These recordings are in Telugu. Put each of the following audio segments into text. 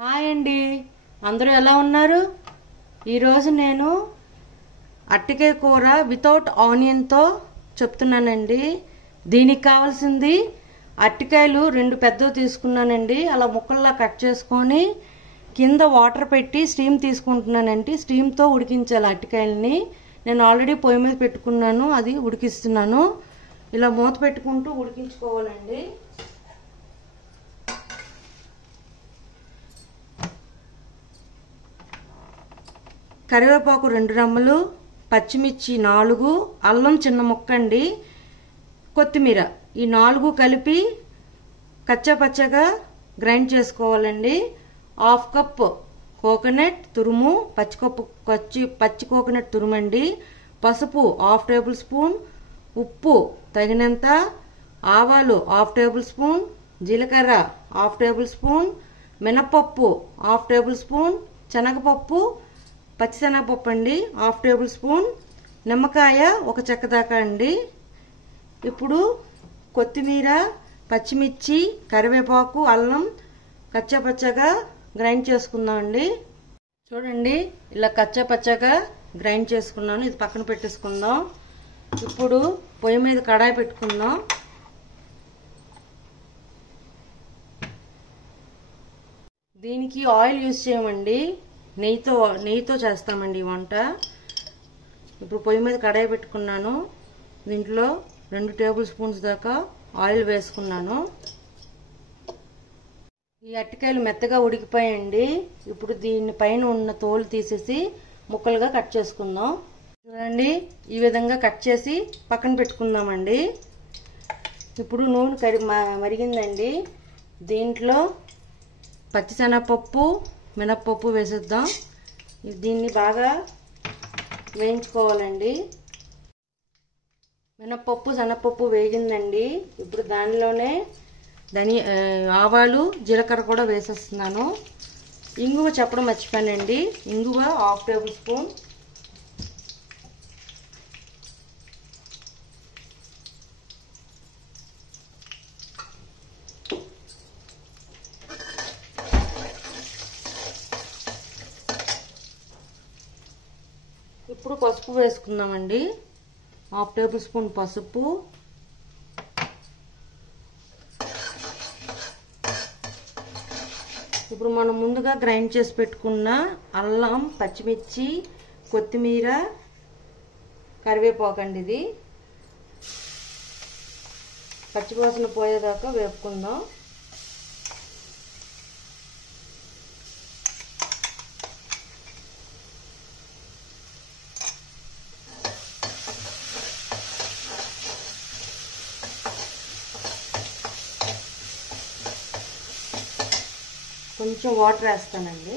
హాయ్ అండి, అందరూ ఎలా ఉన్నారు? ఈరోజు నేను అరటికాయ కూర వితౌట్ ఆనియన్తో చెప్తున్నానండి. దీనికి కావాల్సింది అరటికాయలు 2 పెద్దవి తీసుకున్నానండి. అలా ముక్కల్లా కట్ చేసుకొని కింద వాటర్ పెట్టి స్టీమ్ తీసుకుంటున్నానండి. స్టీమ్తో ఉడికించాలి అరటికాయలని. నేను ఆల్రెడీ పొయ్యి మీద పెట్టుకున్నాను, అది ఉడికిస్తున్నాను. ఇలా మూత పెట్టుకుంటూ ఉడికించుకోవాలండి. కరివేపాకు 2 రెమ్మలు, పచ్చిమిర్చి 4, అల్లం చిన్న ముక్క అండి, కొత్తిమీర ఈ 4 కలిపి కచ్చాపచ్చగా గ్రైండ్ చేసుకోవాలండి. 1/2 కప్ కోకోనట్ తురుము, పచ్చి కోకోనట్ తురుమండి. పసుపు 1/2 టేబుల్ స్పూన్, ఉప్పు తగినంత, ఆవాలు 1/2 టేబుల్ స్పూన్, జీలకర్ర 1/2 టేబుల్ స్పూన్, మినపప్పు 1/2 టేబుల్ స్పూన్, శనగపప్పు పచ్చిశనగపప్పు అండి 1/2 టేబుల్ స్పూన్, నిమ్మకాయ 1 చెక్క దాకా అండి. ఇప్పుడు కొత్తిమీర, పచ్చిమిర్చి, కరివేపాకు, అల్లం కచ్చాపచ్చగా గ్రైండ్ చేసుకుందాం అండి. చూడండి, ఇలా కచ్చాపచ్చగా గ్రైండ్ చేసుకున్నాను. ఇది పక్కన పెట్టేసుకుందాం. ఇప్పుడు పొయ్యి మీద కడాయి పెట్టుకుందాం. దీనికి ఆయిల్ యూజ్ చేయమండి, నెయ్యితో చేస్తామండి ఈ వంట. ఇప్పుడు పొయ్యి మీద కడాయి పెట్టుకున్నాను. దీంట్లో 2 టేబుల్ స్పూన్స్ దాకా ఆయిల్ వేసుకున్నాను. ఈ అరటికాయలు మెత్తగా ఉడికిపోయాయండి. ఇప్పుడు దీని పైన ఉన్న తోలు తీసేసి ముక్కలుగా కట్ చేసుకుందాం. చూడండి, ఈ విధంగా కట్ చేసి పక్కన పెట్టుకుందామండి. ఇప్పుడు నూనె మరిగిందండి. దీంట్లో పచ్చిశనగపప్పు, మినప్పప్పు వేసేద్దాం. దీన్ని బాగా వేయించుకోవాలండి. మినప్పప్పు, శనగపప్పు వేగిందండి. ఇప్పుడు దానిలోనే ఆవాలు, జీలకర్ర కూడా వేసేస్తున్నాను. ఇంగువ చెప్పడం మర్చిపోయానండి. ఇంగువ 1/2 టేబుల్ స్పూన్, ఇప్పుడు పసుపు వేసుకుందామండి. 1/2 టేబుల్ స్పూన్ పసుపు, ఇప్పుడు మనం ముందుగా గ్రైండ్ చేసి పెట్టుకున్న అల్లం, పచ్చిమిర్చి, కొత్తిమీర, కరివేపాకు అండి. ఇది పచ్చివాసన పోయేదాకా వేపుకుందాం. కొంచెం వాటర్ వేస్తానండి.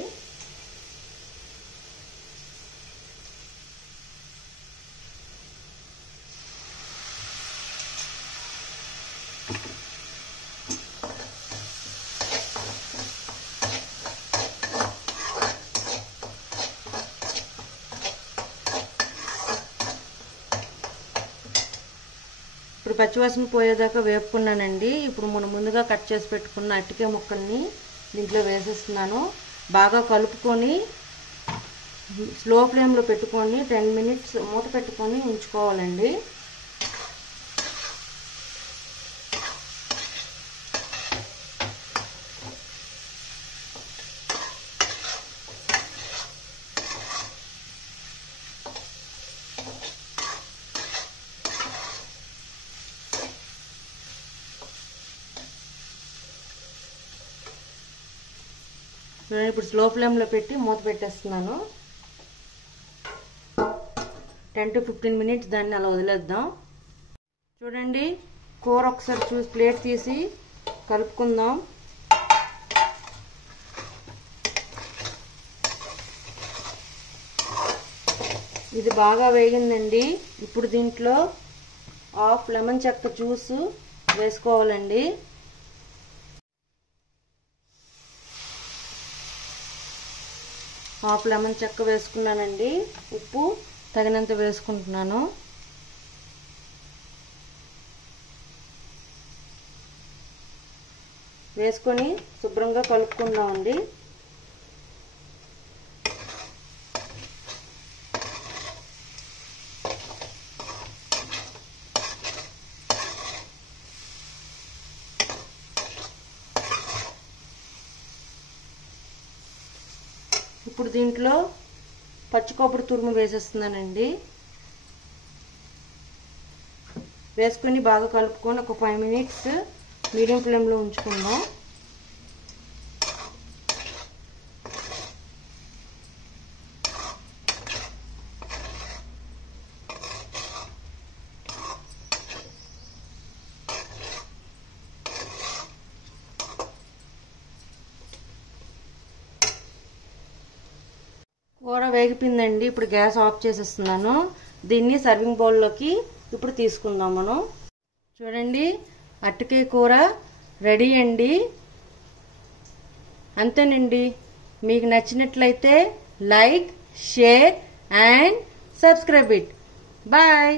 ఇప్పుడు పచ్చివాసన పోయేదాకా వేపుకున్నానండి. ఇప్పుడు మనం ముందుగా కట్ చేసి పెట్టుకున్న అరటికాయ ముక్కల్ని దీంట్లో వేసేస్తున్నాను. బాగా కలుపుకొని స్లో ఫ్లేమ్లో పెట్టుకొని 10 మినిట్స్ మూత పెట్టుకొని ఉంచుకోవాలండి. ఇప్పుడు స్లో ఫ్లేమ్లో పెట్టి మూత పెట్టేస్తున్నాను. 10 to 15 మినిట్స్ దాన్ని అలా వదిలేద్దాం. చూడండి, కూర ఒకసారి చూసి ప్లేట్ తీసి కలుపుకుందాం. ఇది బాగా వేగిందండి. ఇప్పుడు దీంట్లో 1/2 లెమన్ చెక్క జ్యూస్ వేసుకోవాలండి. హాఫ్ లెమన్ చెక్క వేసుకున్నానండి. ఉప్పు తగినంత వేసుకుంటున్నాను. వేసుకొని శుభ్రంగా కలుపుకుందామండి. ఇప్పుడు దీంట్లో పచ్చి కొబ్బరి తురుము వేసేస్తున్నానండి. వేసుకొని బాగా కలుపుకొని ఒక 5 మినిట్స్ మీడియం ఫ్లేమ్లో ఉంచుకుందాం. కూర వేగిపోయిందండి. ఇప్పుడు గ్యాస్ ఆఫ్ చేసేస్తున్నాను. దీన్ని సర్వింగ్ బౌల్లోకి ఇప్పుడు తీసుకుందాం మనం. చూడండి, అరటికాయ కూర రెడీ అండి. అంతేనండి. మీకు నచ్చినట్లయితే like, share and subscribe it. Bye.